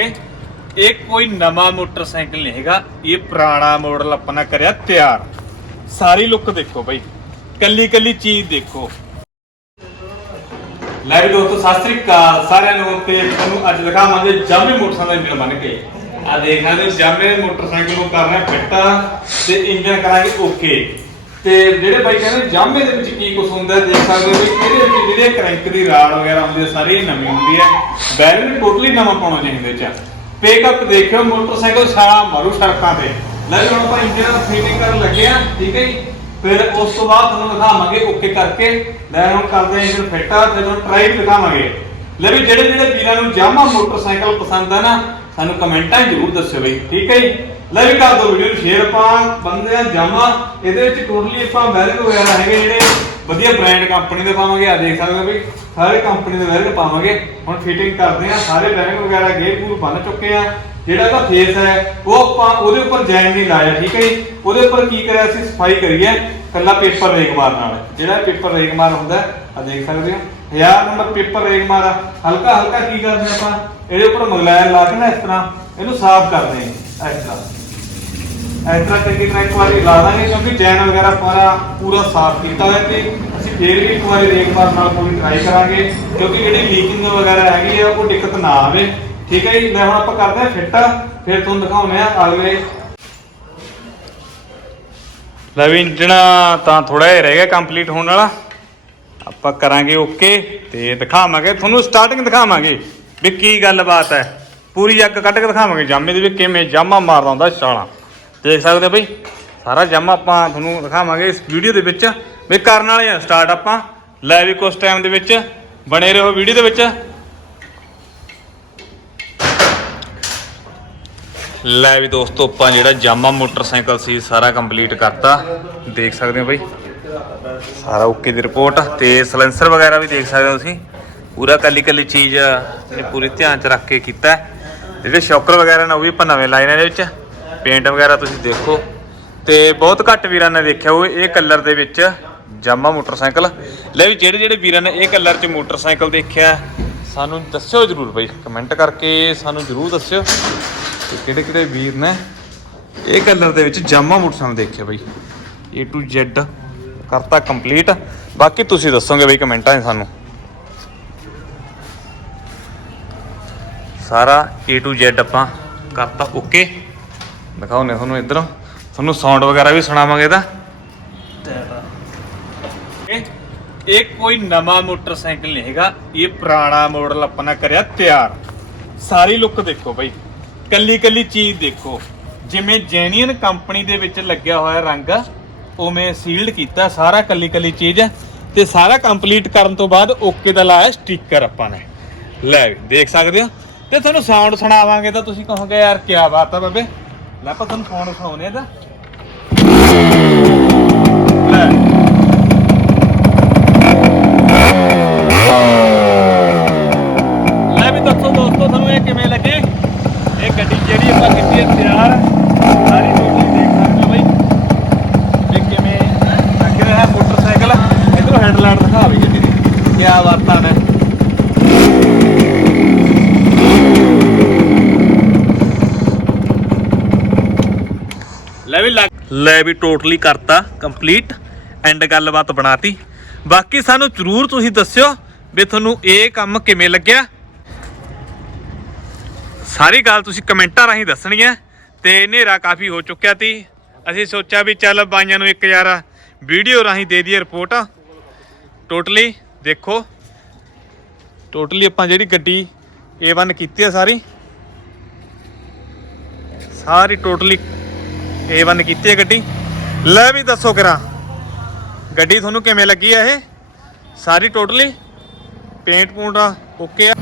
ਇਹ ਕੋਈ ਨਵਾਂ ਮੋਟਰਸਾਈਕਲ ਨਹੀਂ ਹੈਗਾ, ਇਹ ਪੁਰਾਣਾ ਮਾਡਲ ਆਪਾਂ ਕਰਿਆ ਤਿਆਰ। ਸਾਰੀ ਲੁੱਕ ਦੇਖੋ ਬਈ ਕੱਲੀ ਕੱਲੀ ਚੀਜ਼ ਦੇਖੋ। ਲੈ ਵੀ ਦੋਸਤੋ, ਸਤਿ ਸ੍ਰੀ ਅਕਾਲ ਸਾਰਿਆਂ ਨੂੰ, ਤੇ ਤੁਹਾਨੂੰ ਅੱਜ ਦਿਖਾਵਾਂਗੇ ਜਾਮੇ ਮੋਟਰਸਾਈਕਲ ਇੰਜਣ ਬਣ ਕੇ। ਆ ਦੇਖਾਂਗੇ ਜਾਮੇ ਮੋਟਰਸਾਈਕਲ ਨੂੰ ਕਰਨਾ ਫਿੱਟ, ਤੇ ਇੰਜਣ ਕਰਾਂਗੇ ਓਕੇ ਤੇ ਜਿਹੜੇ ਬਾਈ ਕਹਿੰਦੇ ਜਾਮੇ ਦੇ ਵਿੱਚ ਕੀ ਕੁਝ ਹੁੰਦਾ ਹੈ, ਦੇਖ ਸਕਦੇ ਹੋ ਵੀ ਇਹਦੇ ਵਿੱਚ ਜਿਹੜੇ ਕ੍ਰੈਂਕ ਦੀ ਰਾਡ ਵਗੈਰਾ ਹੁੰਦੀ ਹੈ ਸਾਰੀ ਨਵੀਂ ਹੁੰਦੀ ਹੈ। ਬੈਰਿੰਗ ਟੋਟਲੀ ਨਵਾਂ ਪਾਉਣਾ ਚਾਹੀਦਾ ਇਹ ਚ ਪੇਕਅਪ ਦੇਖਿਓ ਮੋਟਰਸਾਈਕਲ ਛਾਲਾ ਮਾਰੂ ਸੜਕਾਂ ਤੇ। ਲੈ ਜੀ ਹੁਣ ਆਪਾਂ ਇੰਜਨ ਦਾ ਫਿਟਿੰਗ ਕਰਨ ਲੱਗੇ ਆ ਠੀਕ ਹੈ ਜੀ? ਫਿਰ ਉਸ ਤੋਂ ਬਾਅਦ ਤੁਹਾਨੂੰ ਦਿਖਾਵਾਂਗੇ ਓਕੇ ਕਰਕੇ। ਲੈ ਹੁਣ ਕਰਦੇ ਆ ਇੰਜਨ ਫਿੱਟ ਆ ਫਿਰ ਤੁਹਾਨੂੰ ਟਰਾਈ ਵੀ ਦਿਖਾਵਾਂਗੇ। ਲੈ ਵੀ ਜਿਹੜੇ ਜਿਹੜੇ ਵੀਰਾਂ ਨੂੰ ਜਾਮਾ ਮੋਟਰਸਾਈਕਲ ਪਸੰਦ ਆ ਨਾ ਸਾਨੂੰ ਕਮੈਂਟਾਂ 'ਚ ਜ਼ਰੂਰ ਦੱਸਿਓ ਬਈ ਠੀਕ ਹੈ ਜੀ? ਲੈ ਵੀ ਕਰ ਦੋ ਵੀਡੀਓ ਨੂੰ ਸ਼ੇਅਰ ਆਪਾਂ, ਬੰਦੇ ਜਾਮਾ, ਇਹਦੇ ਵਿੱਚ ਟੋਟਲੀ ਆਪਾਂ ਬੈਰਿੰਗ ਵਗੈਰਾ ਹੈਗੇ ਜਿਹੜੇ ਵਧੀਆ ਬ੍ਰਾਂਡ ਕੰਪਨੀ ਦੇ ਪਾਵਾਂਗੇ ਆ ਦੇਖ ਸਕਦੇ ਹੋ ਵੀ ਸਾਰੇ ਕੰਪਨੀ ਦੇ ਬੈਰਿੰਗ ਪਾਵਾਂਗੇ। ਹੁਣ ਫਿਟਿੰਗ ਕਰਦੇ ਆ ਸਾਰੇ ਬੈਰਿੰਗ ਵਗੈਰਾ ਗੇਅਰ ਗੂਰ ਬਣ ਚੁੱਕੇ ਆ ਜਿਹੜਾ ਇਹਦਾ ਫੇਸ ਹੈ, ਉਹ ਆਪਾਂ ਉਹਦੇ ਉੱਪਰ ਜੈਨ ਨਹੀਂ ਲਾਇਆ, ਠੀਕ ਹੈ ਜੀ? ਉਹਦੇ ਉੱਪਰ ਕੀ ਕਰਿਆ ਸੀ ਸਫ਼ਾਈ ਕਰੀਏ ਕੱਲਾ ਪੇਪਰ ਰੇਗਮਾਰ ਨਾਲ ਜਿਹੜਾ ਪੇਪਰ ਰੇਗਮਾਰ ਹੁੰਦਾ ਆ ਦੇਖ ਸਕਦੇ ਹੋ। ਹਜ਼ਾਰ ਨੰਬਰ ਪੇਪਰ ਰੇਗਮਾਰ ਆ। ਹਲਕਾ ਹਲਕਾ ਕੀ ਕਰਦੇ ਆਪਾਂ? ਇਹਦੇ ਉੱਪਰ ਮਗਲਾਇਰ ਲਾ ਕੇ ਨਾ ਇਸ ਤਰ੍ਹਾਂ, ਇਹਨੂੰ ਸਾਫ਼ ਕਰਦੇ ਆ ਇਸ ਤਰ੍ਹਾਂ। ਇਸ ਤਰ੍ਹਾਂ ਚੰਗੀ ਇੱਕ ਵਾਰੀ ਲਾ ਦਾਂਗੇ, ਕਿਉਂਕਿ ਚੈਨ ਵਗੈਰਾ ਪੂਰਾ ਪੂਰਾ ਸਾਫ਼ ਕੀਤਾ ਹੋਇਆ ਤੇ ਅਸੀਂ ਫੇਰ ਵੀ ਇੱਕ ਵਾਰੀ ਰੇਗਮਾਰ ਨਾਲ ਪੂਰੀ ਟਰਾਈ ਕਰਾਂਗੇ, ਕਿਉਂਕਿ ਜਿਹੜੀ ਲੀਕਿੰਗ ਵਗੈਰਾ ਹੈਗੀ ਆ, ਉਹ ਦਿੱਕਤ ਨਾ ਆਵੇ। ਠੀਕ ਹੈ ਜੀ ਲੈ ਹੁਣ ਆਪਾਂ ਕਰਦੇ ਆ ਫਿੱਟ, ਫਿਰ ਤੁਹਾਨੂੰ ਦਿਖਾਉਂਦੇ ਆ ਅਗਲੇ। ਲੈ ਵੀ ਤਾਂ ਥੋੜਾ ਜਿਹਾ ਰਹਿ ਗਿਆ ਕੰਪਲੀਟ ਹੋਣ ਵਾਲਾ। ਆਪਾਂ ਕਰਾਂਗੇ ਓਕੇ ਤੇ ਦਿਖਾਵਾਂਗੇ, ਤੁਹਾਨੂੰ ਸਟਾਰਟਿੰਗ ਦਿਖਾਵਾਂਗੇ ਵੀ ਕੀ ਗੱਲਬਾਤ ਹੈ। ਪੂਰੀ ਅੱਗ ਕੱਢ ਕੇ ਦਿਖਾਵਾਂਗੇ, ਜਾਮੇ ਦੇ ਵੀ ਕਿਵੇਂ ਜਾਮਾ ਮਾਰਦਾ ਹੁੰਦਾ ਛਾਲਾਂ ਦੇਖ ਸਕਦੇ ਹੋ ਬਈ, ਸਾਰਾ ਜਾਮਾ ਆਪਾਂ ਤੁਹਾਨੂੰ ਦਿਖਾਵਾਂਗੇ ਇਸ ਵੀਡੀਓ ਦੇ ਵਿੱਚ। ਵੀ ਕਰਨ ਵਾਲੇ ਆ ਸਟਾਰਟ ਆਪਾਂ। ਲੈ ਵੀ ਕੁਝ ਟਾਈਮ ਦੇ ਵਿੱਚ, ਬਣੇ ਰਹੋ ਵੀਡੀਓ ਦੇ ਵਿੱਚ। ਲੈ ਵੀ ਦੋਸਤੋ, ਆਪਾਂ ਜਿਹੜਾ ਜਾਮਾ ਮੋਟਰਸਾਈਕਲ ਸੀ, ਸਾਰਾ ਕੰਪਲੀਟ ਕਰਤਾ। ਦੇਖ ਸਕਦੇ ਹੋ ਬਈ, ਸਾਰਾ ਓਕੇ ਦੀ ਰਿਪੋਰਟ ਤੇ ਸਲੈਂਸਰ ਵਗੈਰਾ ਵੀ ਦੇਖ ਸਕਦੇ ਹੋ ਤੁਸੀਂ। ਪੂਰਾ ਕੱਲੀ ਕੱਲੀ ਚੀਜ਼ ਨੇ ਪੂਰੀ ਧਿਆਨ ਚ ਰੱਖ ਕੇ ਕੀਤਾ। ਜਿਹੜੇ ਸ਼ੌਕਰ ਵਗੈਰਾ ਨੇ, ਉਹ ਵੀ ਆਪਾਂ ਨਵੇਂ ਲਾਈਨਾਂ ਦੇ ਵਿੱਚ। ਪੇਂਟ ਵਗੈਰਾ ਤੁਸੀਂ ਦੇਖੋ। ਤੇ ਬਹੁਤ ਘੱਟ ਵੀਰਾਂ ਨੇ ਦੇਖਿਆ ਉਹ ਇਹ ਕਲਰ ਦੇ ਵਿੱਚ ਜਾਮਾ ਮੋਟਰਸਾਈਕਲ। ਲੈ ਵੀ ਜਿਹੜੇ ਜਿਹੜੇ ਵੀਰਾਂ ਨੇ ਇਹ ਕਲਰ 'ਚ ਮੋਟਰਸਾਈਕਲ ਦੇਖਿਆ, ਸਾਨੂੰ ਦੱਸਿਓ ਜਰੂਰ ਬਈ, ਕਮੈਂਟ ਕਰਕੇ ਸਾਨੂੰ ਜਰੂਰ ਦੱਸਿਓ ਕਿ ਕਿਹੜੇ ਕਿਹੜੇ ਵੀਰ ਨੇ ਇਹ ਕਲਰ ਦੇ ਵਿੱਚ ਜਾਮਾ ਮੋਟਰਸਾਈਕਲ ਦੇਖਿਆ ਬਈ। A to Z ਕਰਤਾ ਕੰਪਲੀਟ ਬਾਕੀ ਤੁਸੀਂ ਦੱਸੋਗੇ ਬਈ ਕਮੈਂਟਾਂ 'ਚ ਸਾਨੂੰ। ਸਾਰਾ A to Z ਆਪਾਂ ਕਰਤਾ ਓਕੇ ਦਿਖਾਉਨੇ ਤੁਹਾਨੂੰ ਇਧਰੋਂ। ਤੁਹਾਨੂੰ ਸਾਊਂਡ ਵਗੈਰਾ ਵੀ ਸੁਣਾਵਾਂਗੇ ਇਹਦਾ ਇਹ ਇਹ ਕੋਈ ਨਵਾਂ ਮੋਟਰਸਾਈਕਲ ਨਹੀਂ ਹੈਗਾ। ਇਹ ਪੁਰਾਣਾ ਮਾਡਲ ਆਪਾਂ ਕਰਿਆ ਤਿਆਰ। ਸਾਰੀ ਲੁੱਕ ਦੇਖੋ ਬਈ। ਕੱਲੀ ਕੱਲੀ ਚੀਜ਼ ਦੇਖੋ। ਜਿਵੇਂ ਜੈਨੀਅਨ ਕੰਪਨੀ ਦੇ ਵਿੱਚ ਲੱਗਿਆ ਹੋਇਆ ਰੰਗ, ਉਵੇਂ ਸੀਲਡ ਕੀਤਾ, ਸਾਰਾ ਕੱਲੀ ਕੱਲੀ ਚੀਜ਼। ਤੇ ਸਾਰਾ ਕੰਪਲੀਟ ਕਰਨ ਤੋਂ ਬਾਅਦ ਓਕੇ ਦਾ ਲਾਇਆ ਸਟicker ਆਪਾਂ ਨੇ। ਲੈ, ਦੇਖ ਸਕਦੇ ਹੋ। ਤੇ ਤੁਹਾਨੂੰ ਸਾਊਂਡ ਸੁਣਾਵਾਂਗੇ ਤਾਂ ਤੁਸੀਂ ਕਹੋਗੇ, ਯਾਰ ਕੀ ਬਾਤ ਆ ਬਾਬੇ। ਲੈ ਆਪਾਂ ਤੁਹਾਨੂੰ ਸਾਊਂਡ ਸੁਣਾਉਨੇ ਆ ਤਾਂ ਲੈ। ਲੈ ਵੀ ਦੱਸੋ ਦੋਸਤੋ, ਤੁਹਾਨੂੰ ਇਹ ਕਿਵੇਂ ਲੱਗੇ? ਇਹ ਗੱਡੀ ਜਿਹੜੀ ਆਪਾਂ ਕੀਤੀ ਹੈ ਤਿਆਰ, ਸਾਰੀ ਟੋਟਲੀ ਦੇਖ ਸਕਦੇ ਹੋ ਬਈ। ਇਹ ਕਿਵੇਂ ਲੱਗ ਰਿਹਾ ਮੋਟਰਸਾਈਕਲ? ਇਧਰੋਂ ਹੈਡਲਾਈਟ ਦਿਖਾ ਵੀ ਗੱਡੀ ਦੀ। ਕੀ ਬਾਤਾਂ ਨੇ ਲੈ ਵੀ ਟੋਟਲੀ ਕਰਤਾ ਕੰਪਲੀਟ ਐਂਡ ਗੱਲਬਾਤ ਬਣਾਤੀ। ਬਾਕੀ ਸਾਨੂੰ ਜਰੂਰ ਤੁਸੀਂ ਦੱਸਿਓ ਵੀ ਤੁਹਾਨੂੰ ਇਹ ਕੰਮ ਕਿਵੇਂ ਲੱਗਿਆ। ਸਾਰੀ ਗੱਲ ਤੁਸੀਂ ਕਮੈਂਟਾਂ ਰਾਹੀਂ ਦੱਸਣੀ ਹੈ ਤੇ ਹਨੇਰਾ ਕਾਫੀ ਹੋ ਚੁੱਕਿਆ ਤੀ ਅਸੀਂ ਸੋਚਿਆ ਵੀ ਚੱਲ ਬਾਈਆਂ ਨੂੰ ਇੱਕ ਯਾਰ ਵੀਡੀਓ ਰਾਹੀਂ ਦੇ ਦਈਏ ਰਿਪੋਰਟ। ਟੋਟਲੀ ਦੇਖੋ, ਟੋਟਲੀ ਆਪਾਂ ਜਿਹੜੀ ਗੱਡੀ A1 ਕੀਤੀ ਆ ਸਾਰੀ ਸਾਰੀ ਟੋਟਲੀ A1 ਕੀਤੀ ਹੈ ਗੱਡੀ। ਲੈ ਵੀ ਦੱਸੋ ਕਰਾਂ। ਗੱਡੀ ਤੁਹਾਨੂੰ ਕਿਵੇਂ ਲੱਗੀ ਆ ਇਹ? ਸਾਰੀ ਟੋਟਲੀ? ਪੇਂਟ ਪੂੰਟ ਓਕੇ ਆ?